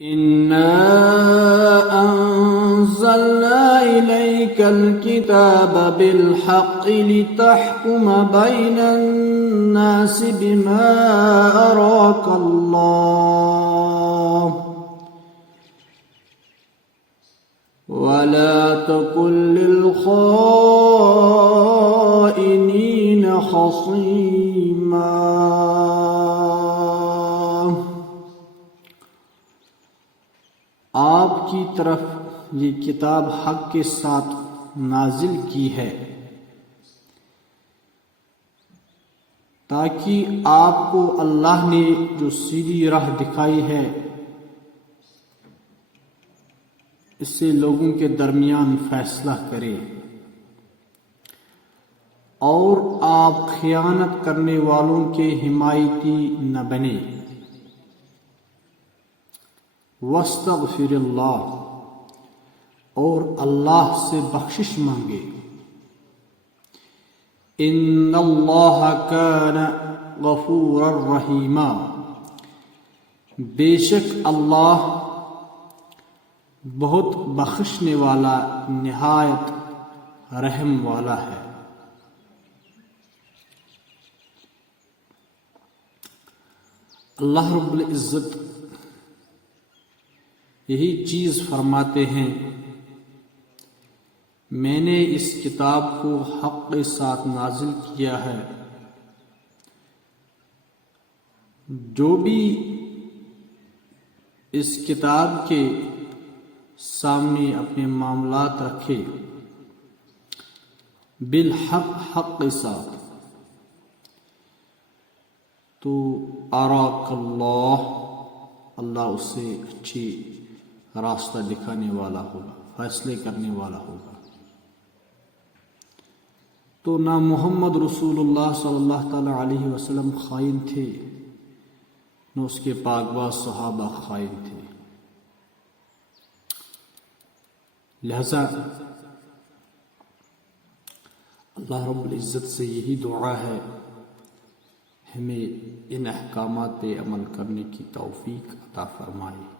إنا أنزلنا إليك الكتاب بالحق لتحكم بين الناس بما أراك الله ولا تكن للخائنين خصيما۔ آپ کی طرف یہ کتاب حق کے ساتھ نازل کی ہے تاکہ آپ کو اللہ نے جو سیدھی راہ دکھائی ہے اس سے لوگوں کے درمیان فیصلہ کرے اور آپ خیانت کرنے والوں کے حمایتی نہ بنے۔ واستغفر اللہ، اور اللہ سے بخشش مانگے۔ ان اللہ کان غفورا رحیما، بے شک اللہ بہت بخشنے والا نہایت رحم والا ہے۔ اللہ رب العزت یہی چیز فرماتے ہیں، میں نے اس کتاب کو حق کے ساتھ نازل کیا ہے، جو بھی اس کتاب کے سامنے اپنے معاملات رکھے بالحق، حق کے ساتھ، تو اراک اللہ، اللہ اسے اچھی راستہ دکھانے والا ہوگا، فیصلے کرنے والا ہوگا۔ تو نہ محمد رسول اللہ صلی اللہ تعالی علیہ وسلم خائن تھے، نہ اس کے پاک باز صحابہ خائن تھے۔ لہذا اللہ رب العزت سے یہی دعا ہے، ہمیں ان احکامات پہ عمل کرنے کی توفیق عطا فرمائے۔